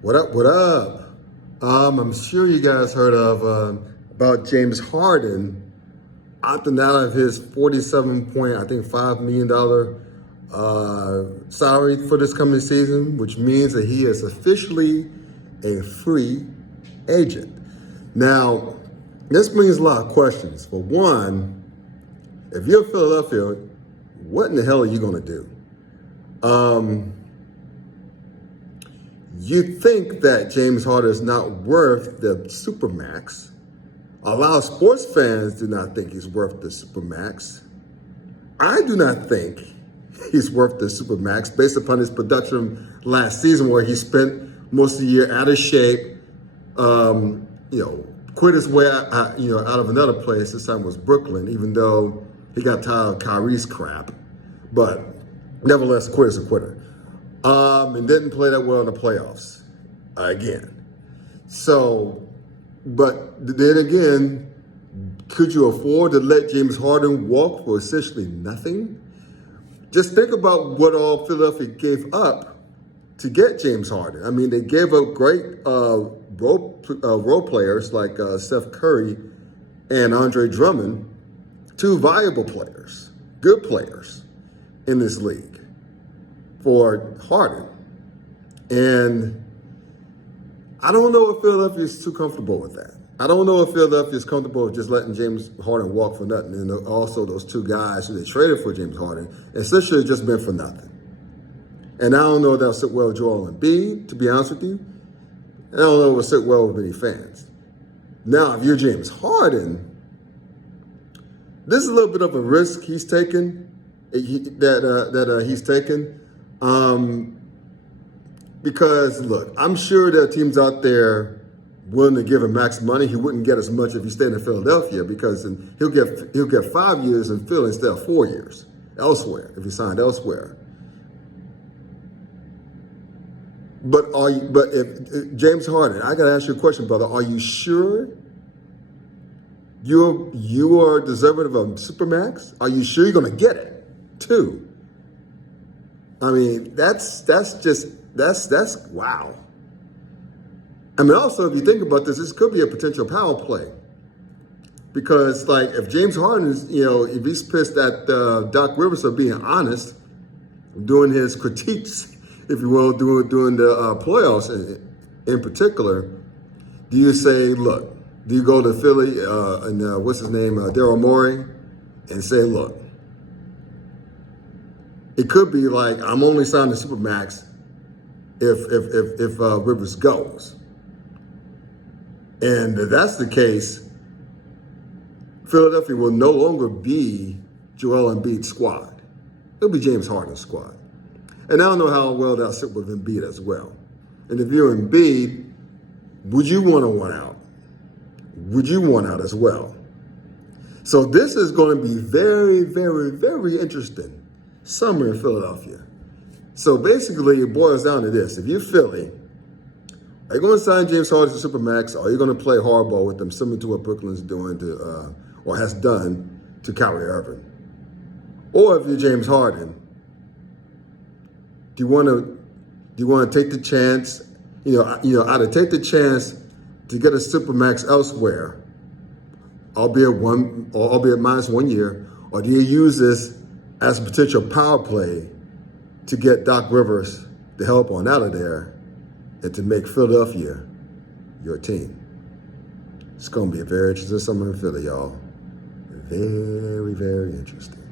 What up? What up? I'm sure you guys heard of about James Harden opting out of his 47.5 million salary for this coming season, which means that he is officially a free agent. Now, this brings a lot of questions. For one, if you're Philadelphia, what in the hell are you going to do? You think that James Harden is not worth the supermax. A lot of sports fans do not think he's worth the supermax. I do not think he's worth the supermax based upon his production last season, where he spent most of the year out of shape. Quit his way out of another place. This time was Brooklyn, even though he got tired of Kyrie's crap. But nevertheless, quit as a quitter. And didn't play that well in the playoffs again. So, but then again, could you afford to let James Harden walk for essentially nothing? Just think about what all Philadelphia gave up to get James Harden. I mean, they gave up great role players like Steph Curry and Andre Drummond, two valuable players, good players in this league for Harden. And I don't know if Philadelphia is too comfortable with that. I don't know if Philadelphia is comfortable with just letting James Harden walk for nothing. And also those two guys who they traded for James Harden essentially just been for nothing. And I don't know if that'll sit well with Joel Embiid, to be honest with you. I don't know if it'll sit well with any fans. Now, if you're James Harden, this is a little bit of a risk he's taken, he's taken. Because look, I'm sure there are teams out there willing to give him max money. He wouldn't get as much if he stayed in Philadelphia, because he'll get 5 years in Philly instead of 4 years elsewhere if he signed elsewhere. But if James Harden, I gotta ask you a question, brother. Are you sure you are deserving of a supermax? Are you sure you're gonna get it too? I mean, that's wow. I mean, also, if you think about this could be a potential power play. Because, like, if James Harden is, if he's pissed at Doc Rivers for being honest, doing his critiques, if you will, doing the playoffs in particular, do you say, look, do you go to Philly and what's his name, Daryl Morey, and say, look, it could be like, I'm only signing the supermax if Rivers goes. And if that's the case, Philadelphia will no longer be Joel Embiid's squad. It'll be James Harden's squad. And I don't know how well that'll sit with Embiid as well. And if you're Embiid, would you want to want out? Would you want out as well? So this is going to be very, very, very interesting summer in Philadelphia. So basically, it boils down to this. If you're Philly, are you going to sign James Harden to Supermax, or are you going to play hardball with them, similar to what Brooklyn's doing to, or has done to Kyrie Irving? Or if you're James Harden, do you want to take the chance, either take the chance to get a Supermax elsewhere, albeit minus 1 year, or do you use this as a potential power play to get Doc Rivers to help on out of there and to make Philadelphia your team? It's going to be a very interesting summer in Philly, y'all. Very, very interesting.